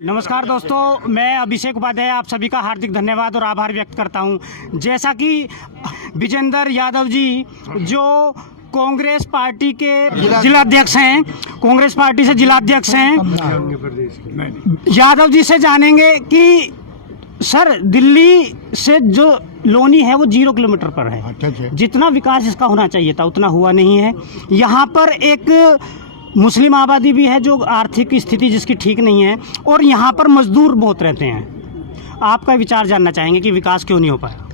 नमस्कार दोस्तों, मैं अभिषेक उपाध्याय आप सभी का हार्दिक धन्यवाद और आभार व्यक्त करता हूं। जैसा कि विजेंद्र यादव जी जो कांग्रेस पार्टी के जिलाध्यक्ष हैं, कांग्रेस पार्टी से जिलाध्यक्ष हैं, यादव जी से जानेंगे कि सर दिल्ली से जो लोनी है वो 0 किलोमीटर पर है। जितना विकास इसका होना चाहिए था उतना हुआ नहीं है। यहाँ पर एक मुस्लिम आबादी भी है जो आर्थिक स्थिति जिसकी ठीक नहीं है और यहाँ पर मजदूर बहुत रहते हैं। आपका विचार जानना चाहेंगे कि विकास क्यों नहीं हो पाया।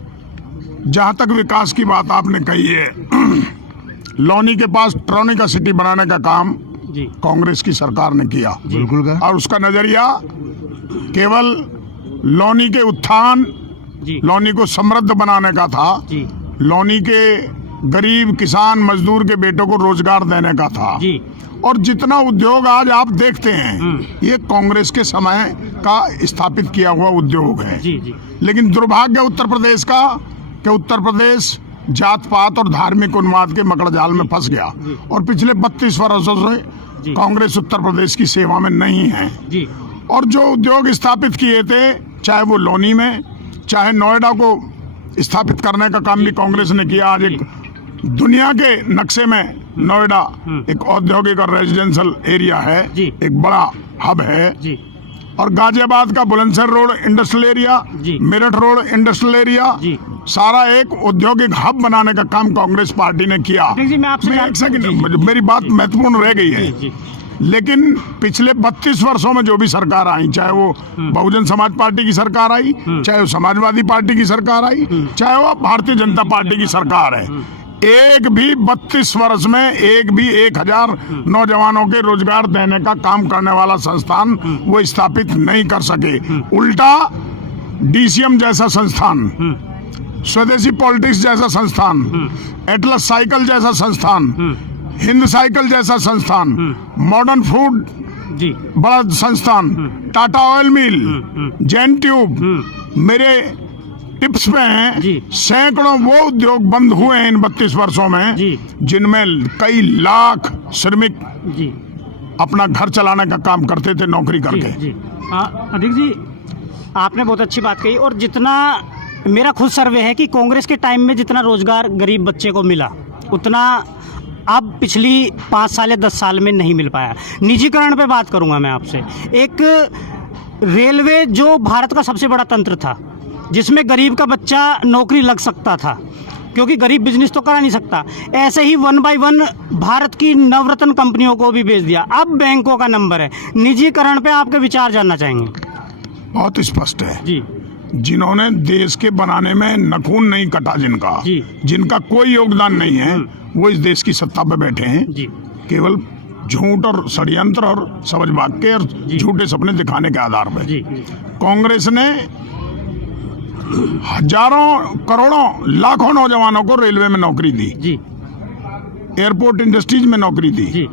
जहाँ तक विकास की बात आपने कही है, लोनी के पास ट्रॉनी का सिटी बनाने का काम जी कांग्रेस की सरकार ने किया, बिल्कुल। और उसका नजरिया केवल लोनी के उत्थान, जी लोनी को समृद्ध बनाने का था, जी लोनी के गरीब किसान मजदूर के बेटों को रोजगार देने का था। जी और जितना उद्योग आज आप देखते हैं ये कांग्रेस के समय का स्थापित किया हुआ उद्योग है। जी जी लेकिन दुर्भाग्य उत्तर प्रदेश का कि उत्तर प्रदेश जात पात और धार्मिक उन्माद के मकड़जाल में फंस गया और पिछले 32 वर्षों से कांग्रेस उत्तर प्रदेश की सेवा में नहीं है। जी और जो उद्योग स्थापित किए थे, चाहे वो लोनी में, चाहे नोएडा को स्थापित करने का काम भी कांग्रेस ने किया। आज एक दुनिया के नक्शे में नोएडा एक औद्योगिक और रेजिडेंशियल एरिया है, एक बड़ा हब है। जी और गाजियाबाद का Bulandshahr road industrial area, Meerut road industrial area, सारा एक औद्योगिक हब बनाने का काम कांग्रेस पार्टी ने किया। जी मैं आपसे एक सेकंड, मेरी बात महत्वपूर्ण रह गई है। जी लेकिन पिछले 32 वर्षों में जो भी सरकार आई, चाहे वो बहुजन समाज पार्टी की सरकार आई, चाहे वो समाजवादी पार्टी की सरकार आई, चाहे वो भारतीय जनता पार्टी की सरकार है, एक भी 32 वर्ष में एक भी 1000 नौजवानों के रोजगार देने का काम करने वाला संस्थान वो स्थापित नहीं कर सके। उल्टा डीसीएम जैसा संस्थान, स्वदेशी पॉलिटिक्स जैसा संस्थान, एटलस साइकिल जैसा संस्थान, हिंद साइकिल जैसा संस्थान, मॉडर्न फूड जी बड़ा संस्थान, टाटा ऑयल मिल, जैन ट्यूब मेरे टिप्स पे हैं। सैकड़ों वो उद्योग बंद हुए हैं इन 32 वर्षों में, जिनमें कई लाख श्रमिक जी अपना घर चलाने का काम करते थे नौकरी करके। अधिक जी आपने बहुत अच्छी बात कही। और जितना मेरा खुद सर्वे है कि कांग्रेस के टाइम में जितना रोजगार गरीब बच्चे को मिला उतना अब पिछली 5 साल या 10 साल में नहीं मिल पाया। निजीकरण पे बात करूंगा मैं आपसे। एक रेलवे जो भारत का सबसे बड़ा तंत्र था जिसमें गरीब का बच्चा नौकरी लग सकता था क्योंकि गरीब बिजनेस तो करा नहीं सकता, ऐसे ही 1 बाय 1 भारत की नवरत्न कंपनियों को भी बेच दिया। अब बैंकों का नंबर है। निजीकरण पे आपके विचार जानना चाहेंगे। बहुत स्पष्ट है जी, जिन्होंने देश के बनाने में नखून नहीं कटा, जिनका कोई योगदान नहीं है, वो इस देश की सत्ता पे बैठे हैं। केवल झूठ और षड्यंत्र और समझ भाग के और झूठे सपने दिखाने के आधार पर कांग्रेस ने हजारों करोड़ों लाखों नौजवानों को रेलवे में नौकरी दी, एयरपोर्ट इंडस्ट्रीज में नौकरी दी,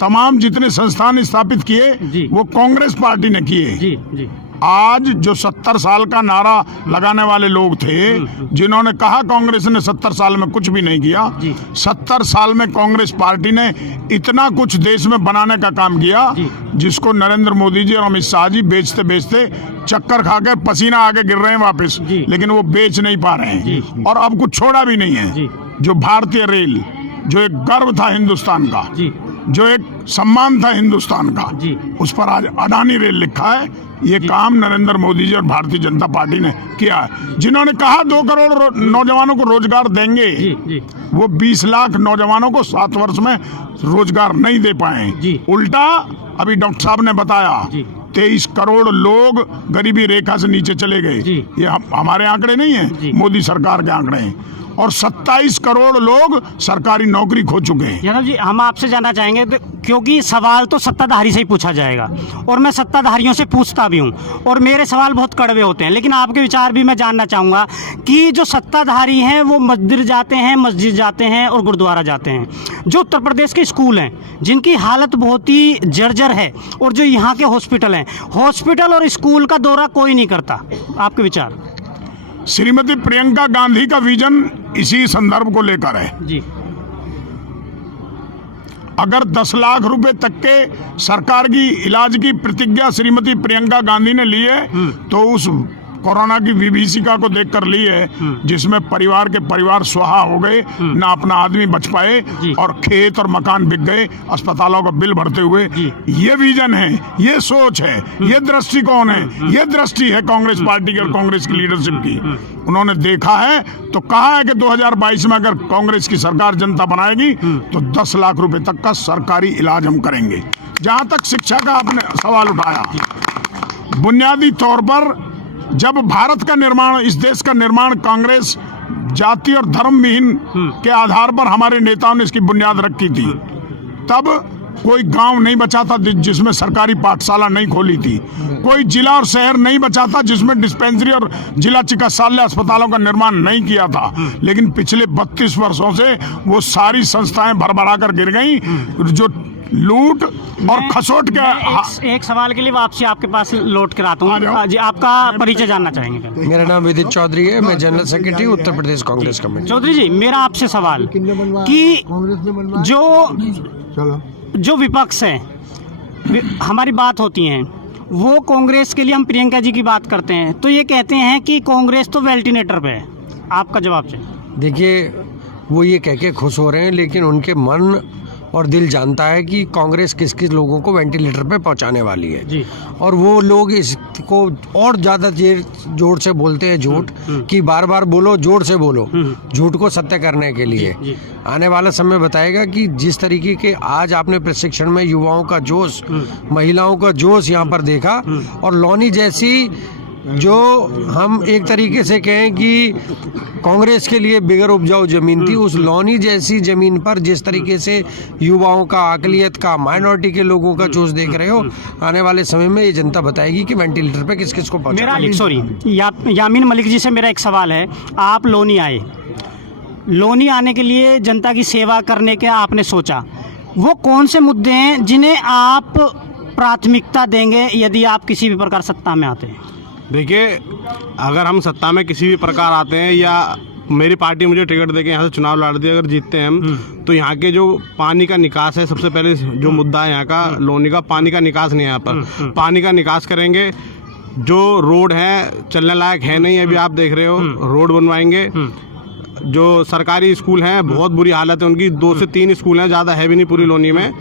तमाम जितने संस्थान स्थापित किए वो कांग्रेस पार्टी ने किए। आज जो 70 साल का नारा लगाने वाले लोग थे, जिन्होंने कहा कांग्रेस ने 70 साल में कुछ भी नहीं किया, 70 साल में कांग्रेस पार्टी ने इतना कुछ देश में बनाने का काम किया जिसको नरेंद्र मोदी जी और अमित शाह जी बेचते बेचते चक्कर खाकर पसीना आगे गिर रहे हैं वापस, लेकिन वो बेच नहीं पा रहे हैं। और अब कुछ छोड़ा भी नहीं है। जो भारतीय रेल, जो एक गर्व था हिंदुस्तान का, जो एक सम्मान था हिंदुस्तान का, उस पर आज अडानी रेल लिखा है। ये काम नरेंद्र मोदी जी और भारतीय जनता पार्टी ने किया है। जिन्होंने कहा 2 करोड़ नौजवानों को रोजगार देंगे, वो 20 लाख नौजवानों को 7 वर्ष में रोजगार नहीं दे पाए। उल्टा अभी डॉक्टर साहब ने बताया 23 करोड़ लोग गरीबी रेखा से नीचे चले गए। ये हमारे आंकड़े नहीं है, मोदी सरकार के आंकड़े हैं। और 27 करोड़ लोग सरकारी नौकरी खो चुके हैं। यादव जी हम आपसे जानना चाहेंगे क्योंकि सवाल तो सत्ताधारी से ही पूछा जाएगा और मैं सत्ताधारियों से पूछता भी हूं और मेरे सवाल बहुत कड़वे होते हैं, लेकिन आपके विचार भी मैं जानना चाहूँगा कि जो सत्ताधारी हैं वो मंदिर जाते हैं, मस्जिद जाते हैं और गुरुद्वारा जाते हैं। जो उत्तर प्रदेश के स्कूल हैं जिनकी हालत बहुत ही जर्जर है और जो यहाँ के हॉस्पिटल हैं, हॉस्पिटल और स्कूल का दौरा कोई नहीं करता। आपके विचार? श्रीमती प्रियंका गांधी का विजन इसी संदर्भ को लेकर है। अगर 10 लाख रुपए तक के सरकार की इलाज की प्रतिज्ञा श्रीमती प्रियंका गांधी ने ली है तो उस कोरोना की विभीषिका को देखकर ली है जिसमें परिवार के परिवार स्वाहा हो गए, ना अपना आदमी बच पाए और खेत और मकान बिक गए, अस्पतालों का बिल भरते हुए। ये विजन है, ये सोच है, ये दृष्टिकोण है, ये दृष्टि है कांग्रेस पार्टी की और कांग्रेस की लीडरशिप की। उन्होंने देखा है तो कहा है कि 2022 में अगर कांग्रेस की सरकार जनता बनाएगी तो 10 लाख रुपए तक का सरकारी इलाज हम करेंगे। जहां तक शिक्षा का आपने सवाल उठाया, बुनियादी तौर पर जब भारत का निर्माण, इस देश का निर्माण कांग्रेस जाति और धर्म विहीन के आधार पर हमारे नेताओं ने इसकी बुनियाद रखी थी, तब कोई गांव नहीं बचा था जिसमें सरकारी पाठशाला नहीं खोली थी, कोई जिला और शहर नहीं बचा था जिसमें डिस्पेंसरी और जिला चिकित्सालय अस्पतालों का निर्माण नहीं किया था। लेकिन पिछले 32 वर्षों से वो सारी संस्थाएं भरभरा कर गिर गई। जो लूट और खसोट के एक सवाल के लिए वापसी आपके पास लौट कर आता हूँ जी, आपका परिचय जानना चाहेंगे? मेरा नाम विदित चौधरी है, मैं general secretary Uttar Pradesh Congress committee. Chaudhary जी, मेरा आपसे सवाल कि जो विपक्ष है, हमारी बात होती है, वो कांग्रेस के लिए, हम प्रियंका जी की बात करते हैं तो ये कहते हैं कि कांग्रेस तो वेंटिलेटर पे है। आपका जवाब चाहिए। देखिए, वो ये कह के खुश हो रहे हैं लेकिन उनके मन और दिल जानता है कि कांग्रेस किस किस लोगों को वेंटिलेटर पे पहुंचाने वाली है जी। और वो लोग इसको और ज़्यादा जोर से बोलते हैं झूठ कि बार बार बोलो, जोर से बोलो, झूठ को सत्य करने के लिए। आने वाला समय बताएगा कि जिस तरीके के आज आपने प्रशिक्षण में युवाओं का जोश, महिलाओं का जोश यहाँ पर देखा, और लौनी जैसी, जो हम एक तरीके से कहें कि कांग्रेस के लिए बिगर उपजाऊ जमीन थी, उस लौनी जैसी जमीन पर जिस तरीके से युवाओं का, अकलियत का, माइनॉरिटी के लोगों का जोश देख रहे हो, आने वाले समय में ये जनता बताएगी कि वेंटिलेटर पे किस किस को पहुंचा। यामीन मलिक जी से मेरा एक सवाल है। आप लोनी आए, लोनी आने के लिए जनता की सेवा करने के आपने सोचा, वो कौन से मुद्दे हैं जिन्हें आप प्राथमिकता देंगे यदि आप किसी भी प्रकार सत्ता में आते हैं? देखिए, अगर हम सत्ता में किसी भी प्रकार आते हैं या मेरी पार्टी मुझे टिकट देके यहाँ से चुनाव लड़ दिया, अगर जीतते हैं हम, तो यहाँ के जो पानी का निकास है, सबसे पहले जो मुद्दा है यहाँ का, लोनी का पानी का निकास नहीं है। यहाँ पर पानी का निकास करेंगे। जो रोड है चलने लायक है नहीं, अभी आप देख रहे हो, रोड बनवाएंगे। जो सरकारी स्कूल हैं, बहुत बुरी हालत है उनकी, 2 से 3 स्कूल हैं, ज़्यादा है भी नहीं पूरी लोनी में,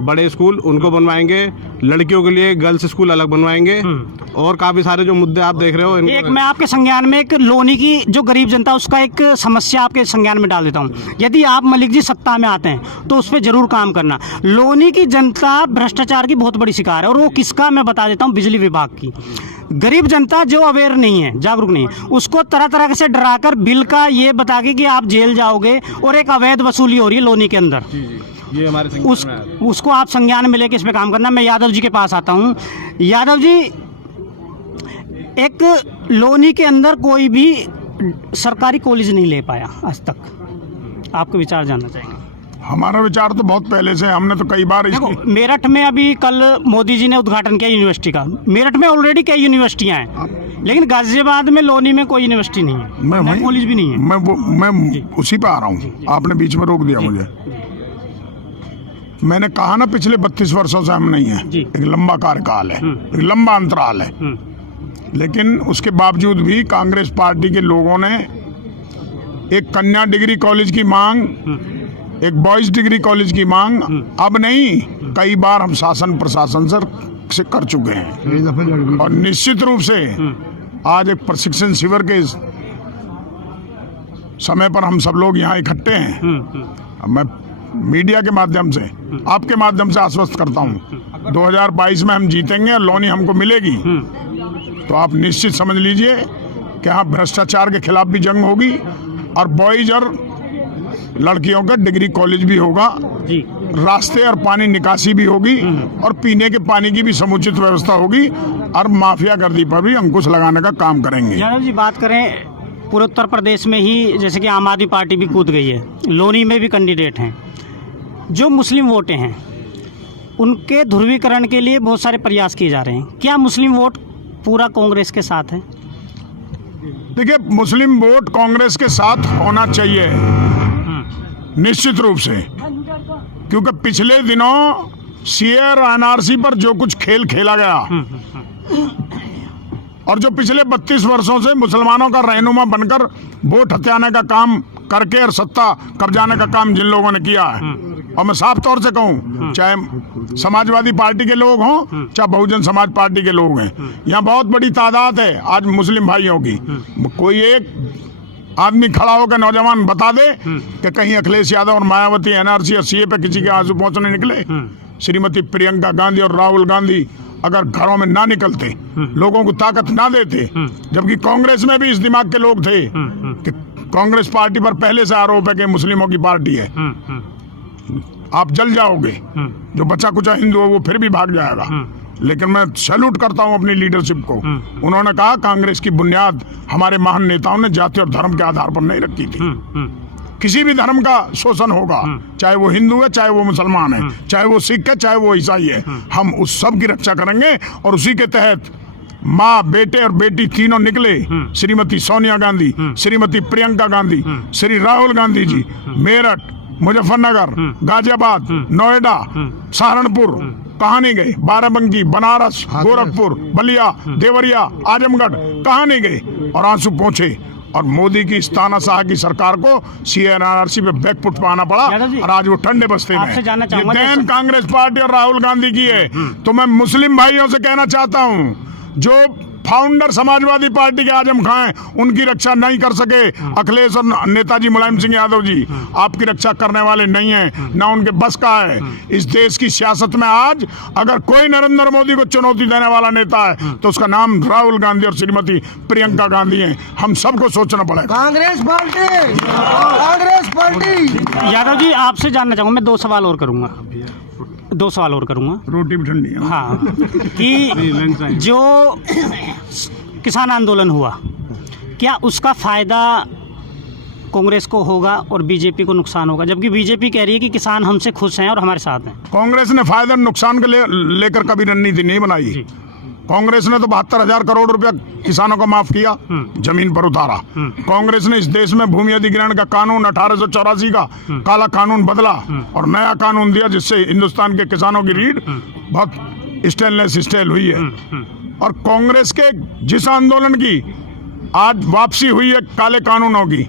बड़े स्कूल, उनको बनवाएंगे। लड़कियों के लिए गर्ल्स स्कूल अलग बनवाएंगे, और काफ़ी सारे जो मुद्दे आप देख रहे हो। एक मैं आपके संज्ञान में एक लोनी की जो गरीब जनता, उसका एक समस्या आपके संज्ञान में डाल देता हूँ। यदि आप मलिक जी सत्ता में आते हैं तो उस पर जरूर काम करना। लोनी की जनता भ्रष्टाचार की बहुत बड़ी शिकार है, और वो किसका, मैं बता देता हूँ, बिजली विभाग की। गरीब जनता जो अवेयर नहीं है, जागरूक नहीं है, उसको तरह तरह से डराकर बिल का ये बता के कि आप जेल जाओगे, और एक अवैध वसूली हो रही है लोनी के अंदर। ये हमारे उसको आप संज्ञान में लेके इस पे काम करना। मैं यादव जी के पास आता हूँ। यादव जी, एक लोनी के अंदर कोई भी सरकारी कॉलेज नहीं ले पाया आज तक, आपके विचार जानना चाहेंगे? हमारा विचार तो बहुत पहले से, हमने तो कई बार देखो, मेरठ में अभी कल मोदी जी ने उद्घाटन किया यूनिवर्सिटी का। मेरठ में ऑलरेडी कई यूनिवर्सिटियां हैं, लेकिन गाजियाबाद में लोनी में कोई यूनिवर्सिटी नहीं है, कॉलेज भी नहीं है। मैं उसी पे आ रहा हूँ, आपने बीच में रोक दिया मुझे। मैंने कहा ना, पिछले 32 वर्षों से हम नहीं है, एक लंबा कार्यकाल है, एक लंबा अंतराल है, लेकिन उसके बावजूद भी कांग्रेस पार्टी के लोगों ने एक कन्या डिग्री कॉलेज की मांग, एक बॉयज डिग्री कॉलेज की मांग अब नहीं, कई बार हम शासन प्रशासन से कर चुके हैं। और निश्चित रूप से आज एक प्रशिक्षण शिविर के समय पर हम सब लोग यहाँ इकट्ठे हैं। मैं मीडिया के माध्यम से, आपके माध्यम से आश्वस्त करता हूँ, 2022 में हम जीतेंगे और लोनी हमको मिलेगी। तो आप निश्चित समझ लीजिए कि हाँ, भ्रष्टाचार के खिलाफ भी जंग होगी, और बॉयज और लड़कियों का डिग्री कॉलेज भी होगा, रास्ते और पानी निकासी भी होगी, और पीने के पानी की भी समुचित व्यवस्था होगी, और माफिया गर्दी पर भी अंकुश लगाने का काम करेंगे। यादव जी, बात करें पूरे उत्तर प्रदेश में ही, जैसे कि आम आदमी पार्टी भी कूद गई है, लोनी में भी कैंडिडेट हैं। जो मुस्लिम वोटे हैं उनके ध्रुवीकरण के लिए बहुत सारे प्रयास किए जा रहे हैं। क्या मुस्लिम वोट पूरा कांग्रेस के साथ है? देखिए, मुस्लिम वोट कांग्रेस के साथ होना चाहिए, निश्चित रूप से, क्योंकि पिछले दिनों सीए और एनआरसी पर जो कुछ खेल खेला गया और जो पिछले 32 वर्षों से मुसलमानों का रहनुमा बनकर वोट हथियाने का काम करके और सत्ता कब्जाने का काम जिन लोगों ने किया है, और मैं साफ तौर से कहूं, चाहे समाजवादी पार्टी के लोग हों चाहे बहुजन समाज पार्टी के लोग हैं, यहाँ बहुत बड़ी तादाद है आज मुस्लिम भाइयों की। कोई एक आदमी खड़ा होकर नौजवान बता दे कि कहीं अखिलेश यादव और मायावती एनआरसी और सीए पे किसी के आंसू पहुंचने निकले। श्रीमती प्रियंका गांधी और राहुल गांधी अगर घरों में ना निकलते, लोगों को ताकत ना देते, जबकि कांग्रेस में भी इस दिमाग के लोग थे कि कांग्रेस पार्टी पर पहले से आरोप है कि मुस्लिमों की पार्टी है, आप जल जाओगे, जो बचा कुचा हिंदू है वो फिर भी भाग जाएगा। लेकिन मैं सैल्यूट करता हूं अपनी लीडरशिप को। उन्होंने कहा कांग्रेस की बुनियाद हमारे महान नेताओं ने जाति और धर्म के आधार पर नहीं रखी थी। किसी भी धर्म का शोषण होगा, चाहे वो हिंदू है, चाहे वो मुसलमान है, चाहे वो सिख है, चाहे वो ईसाई है, हम उस सब की रक्षा करेंगे। और उसी के तहत माँ, बेटे और बेटी तीनों निकले। श्रीमती सोनिया गांधी, श्रीमती प्रियंका गांधी, श्री राहुल गांधी जी मेरठ, मुजफ्फरनगर, गाजियाबाद, नोएडा, सहारनपुर, कहाँ नहीं गए, बाराबंकी, बनारस, गोरखपुर, बलिया, देवरिया, आजमगढ़, कहाँ नहीं गए और आंसू पहुंचे। और मोदी की इस तानाशाह की सरकार को सीएनआरसी पे बैकफुट पाना पड़ा और आज वो ठंडे बस्ते में है। ये देन कांग्रेस पार्टी और राहुल गांधी की है। तो मैं मुस्लिम भाइयों से कहना चाहता हूँ, जो फाउंडर समाजवादी पार्टी के आजम खां हैं, उनकी रक्षा नहीं कर सके अखिलेश और नेताजी मुलायम सिंह यादव जी, आपकी रक्षा करने वाले नहीं हैं, ना उनके बस का है। इस देश की सियासत में आज अगर कोई नरेंद्र मोदी को चुनौती देने वाला नेता है तो उसका नाम राहुल गांधी और श्रीमती प्रियंका गांधी है। हम सबको सोचना पड़ेगा। Congress party, Congress party. यादव जी आपसे जानना चाहूँगा, मैं 2 सवाल और करूँगा, 2 सवाल और करूँगा। रोटी भी ठंडी है। हाँ, कि जो किसान आंदोलन हुआ, क्या उसका फायदा कांग्रेस को होगा और बीजेपी को नुकसान होगा? जबकि बीजेपी कह रही है कि किसान हमसे खुश हैं और हमारे साथ हैं। कांग्रेस ने फायदा नुकसान के लेकर कभी रणनीति नहीं बनाई। कांग्रेस ने तो 72,000 करोड़ रुपया किसानों को माफ किया, जमीन पर उतारा। कांग्रेस ने इस देश में भूमि अधिग्रहण का कानून 1884 का काला कानून बदला और नया कानून दिया, जिससे हिंदुस्तान के किसानों की रीढ़ बहुत स्टेनलेस स्टील हुई है। और कांग्रेस के जिस आंदोलन की आज वापसी हुई है काले कानूनों की,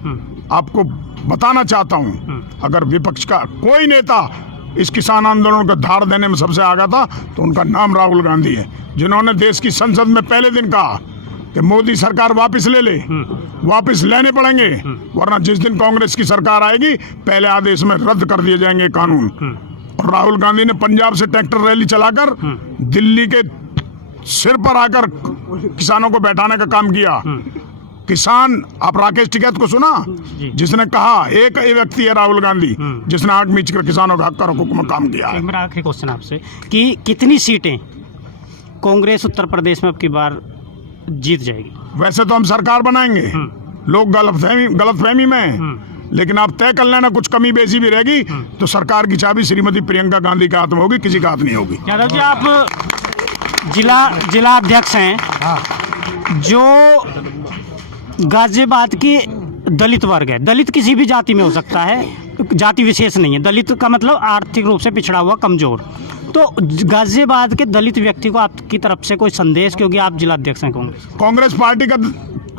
आपको बताना चाहता हूं, अगर विपक्ष का कोई नेता इस किसान आंदोलन को धार देने में सबसे आगा था तो उनका नाम राहुल गांधी है, जिन्होंने देश की संसद में पहले दिन कहा कि मोदी सरकार वापस ले ले, वापस लेने पड़ेंगे, वरना जिस दिन कांग्रेस की सरकार आएगी पहले आदेश में रद्द कर दिए जाएंगे कानून। और राहुल गांधी ने पंजाब से ट्रैक्टर रैली चलाकर दिल्ली के सिर पर आकर किसानों को बैठाने का काम किया। किसान, आप राकेश टिकैत को सुना, जिसने कहा एक व्यक्ति है राहुल गांधी जिसने आग मीच कर किसानों का हक और हुकूक में काम किया है। मेरा आखिरी क्वेश्चन आपसे कि कितनी सीटें कांग्रेस उत्तर प्रदेश में अब की बार जीत जाएगी? वैसे तो हम सरकार बनाएंगे, लोग गलतफहमी में हैं, लेकिन आप तय कर लेना कुछ कमी बेसी भी रहेगी तो सरकार की चाबी श्रीमती प्रियंका गांधी के हाथ में होगी, किसी का हाथ नहीं होगी। यादव जी आप जिला अध्यक्ष हैं, जो गाजियाबाद की दलित वर्ग है, दलित किसी भी जाति में हो सकता है, जाति विशेष नहीं है, दलित का मतलब आर्थिक रूप से पिछड़ा हुआ, कमजोर। तो गाजियाबाद के दलित व्यक्ति को आपकी तरफ से कोई संदेश, क्योंकि आप जिला अध्यक्ष हैं कांग्रेस पार्टी का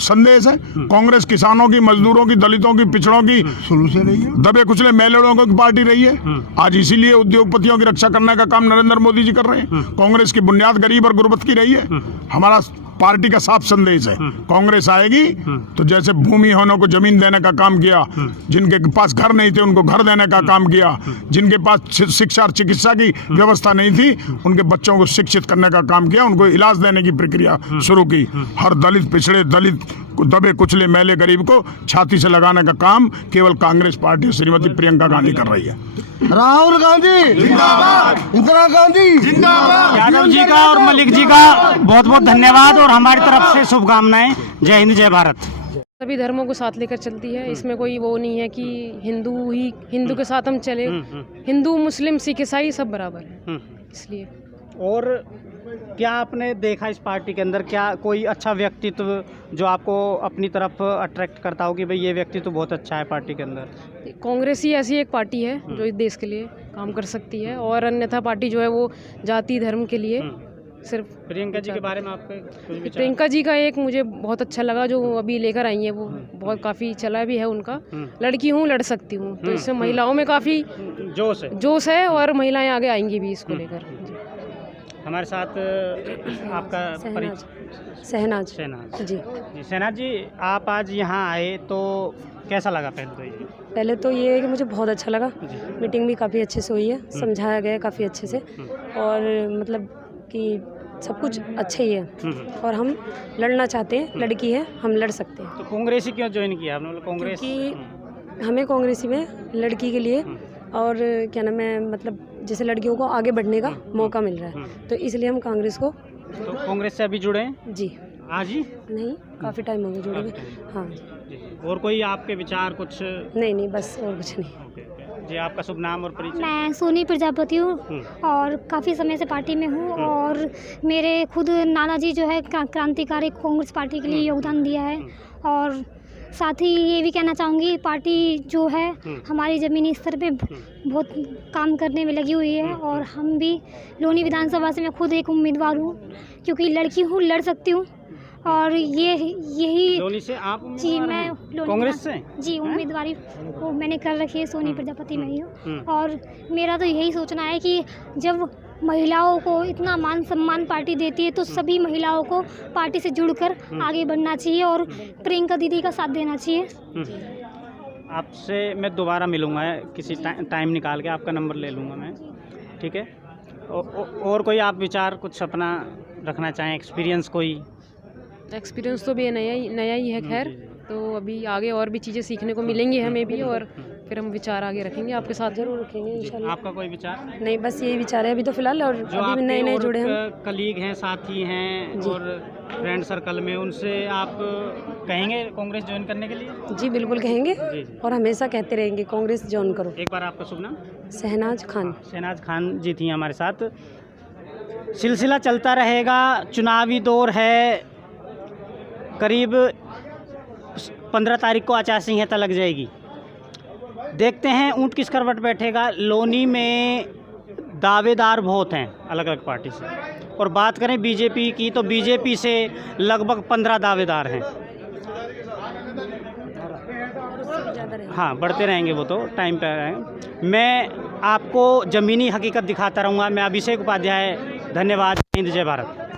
संदेश है, कांग्रेस किसानों की, मजदूरों की, दलितों की, पिछड़ों की शुरू से रही है, दबे कुचले मेलेड़ों की पार्टी रही है। आज इसीलिए उद्योगपतियों की रक्षा करने का काम नरेंद्र मोदी जी कर रहे हैं। कांग्रेस की बुनियाद गरीब और गुर्बत की रही है। हमारा पार्टी का साफ संदेश है, कांग्रेस आएगी तो जैसे भूमि होने को जमीन देने का काम किया, जिनके पास घर नहीं थे उनको घर देने का काम किया, जिनके पास शिक्षा और चिकित्सा की व्यवस्था नहीं थी उनके बच्चों को शिक्षित करने का काम किया, उनको इलाज देने की प्रक्रिया शुरू की। हर दलित, पिछड़े, दलित, दबे कुचले, मैले गरीब को छाती से लगाने का काम केवल कांग्रेस पार्टी श्रीमती प्रियंका गांधी कर रही है। राहुल गांधी जिंदाबाद, इंदिरा गांधी जिंदाबाद। यादव जी का और मलिक जी का बहुत बहुत धन्यवाद और हमारी तरफ से शुभकामनाएं। जय हिंद, जय भारत। सभी धर्मों को साथ लेकर चलती है, इसमें कोई वो नहीं है कि हिंदू के साथ हम चले। हिंदू, मुस्लिम, सिख, ईसाई सब बराबर है, इसलिए और क्या आपने देखा इस पार्टी के अंदर, क्या कोई अच्छा व्यक्तित्व जो आपको अपनी तरफ अट्रैक्ट करता हो कि भाई ये व्यक्तित्व बहुत अच्छा है पार्टी के अंदर? कांग्रेस ही ऐसी एक पार्टी है जो इस देश के लिए काम कर सकती है, और अन्यथा पार्टी जो है वो जाति धर्म के लिए सिर्फ। प्रियंका जी के बारे में आपके कुछ विचार? प्रियंका जी का एक मुझे बहुत अच्छा लगा जो अभी लेकर आई है, वो बहुत काफ़ी चला भी है उनका, लड़की हूँ लड़ सकती हूँ, तो इससे महिलाओं में काफ़ी जोश है और महिलाएं आगे आएंगी भी इसको लेकर। हमारे साथ आपका शहनाज शहनाज जी। शहनाज जी, आप आज यहाँ आए तो कैसा लगा? पहले तो ये है कि मुझे बहुत अच्छा लगा, मीटिंग भी काफ़ी अच्छे से हुई है, समझाया गया काफ़ी अच्छे से, और मतलब कि सब कुछ अच्छा ही है, और हम लड़ना चाहते हैं, लड़की है हम लड़ सकते हैं। तो कांग्रेस ही क्यों ज्वाइन किया आपने? मतलब कांग्रेस क्योंकि हमें कांग्रेसी में लड़की के लिए और क्या नाम है, मतलब जैसे लड़कियों को आगे बढ़ने का मौका मिल रहा है, तो इसलिए हम कांग्रेस को। तो कांग्रेस से अभी जुड़े हैं? जी आज ही नहीं, काफ़ी टाइम हो गया जुड़े हुए। हाँ और कोई आपके विचार कुछ? नहीं बस और कुछ नहीं। जी, आपका शुभ नाम और परिचय? मैं सोनी प्रजापति हूँ और काफ़ी समय से पार्टी में हूँ, और मेरे खुद नाना जी जो है क्रांतिकारी कांग्रेस पार्टी के लिए योगदान दिया है, और साथ ही ये भी कहना चाहूँगी पार्टी जो है हमारी ज़मीनी स्तर पे बहुत काम करने में लगी हुई है, और हम भी लोनी विधानसभा से मैं खुद एक उम्मीदवार हूँ, क्योंकि लड़की हूँ लड़ सकती हूँ, और यही लोनी से आप? जी मैं कांग्रेस से जी उम्मीदवारी वो मैंने कर रखी है, सोनी प्रजापति में ही हूँ, और मेरा तो यही सोचना है कि जब महिलाओं को इतना मान सम्मान पार्टी देती है तो सभी महिलाओं को पार्टी से जुड़कर आगे बढ़ना चाहिए और प्रियंका दीदी का साथ देना चाहिए। आपसे मैं दोबारा मिलूँगा किसी टाइम निकाल के, आपका नंबर ले लूँगा मैं, ठीक है? और कोई आप विचार कुछ अपना रखना चाहें, एक्सपीरियंस कोई? एक्सपीरियंस तो भी नया ही है, खैर तो अभी आगे और भी चीज़ें सीखने को मिलेंगी हमें भी, और फिर हम विचार आगे रखेंगे आपके साथ। जरूर रखेंगे इंशाल्लाह। आपका कोई विचार? नहीं बस यही विचार है अभी तो फिलहाल, और अभी नए जुड़े हैं, कलीग हैं, साथी हैं और फ्रेंड सर्कल में, उनसे आप कहेंगे कांग्रेस ज्वाइन करने के लिए? जी बिल्कुल कहेंगे, और हमेशा कहते रहेंगे कांग्रेस ज्वाइन करो। एक बार आपका शुभ नाम? शहनाज खान। शहनाज खान जी थी हमारे साथ। सिलसिला चलता रहेगा, चुनावी दौर है, करीब 15 तारीख को आचार संहिता लग जाएगी। देखते हैं ऊंट किस करवट बैठेगा। लोनी में दावेदार बहुत हैं अलग अलग पार्टी से, और बात करें बीजेपी की तो बीजेपी से लगभग 15 दावेदार हैं। हाँ, बढ़ते रहेंगे वो तो टाइम पे आएंगे। मैं आपको ज़मीनी हकीकत दिखाता रहूँगा। मैं अभिषेक उपाध्याय, धन्यवाद। हिंद, जय भारत।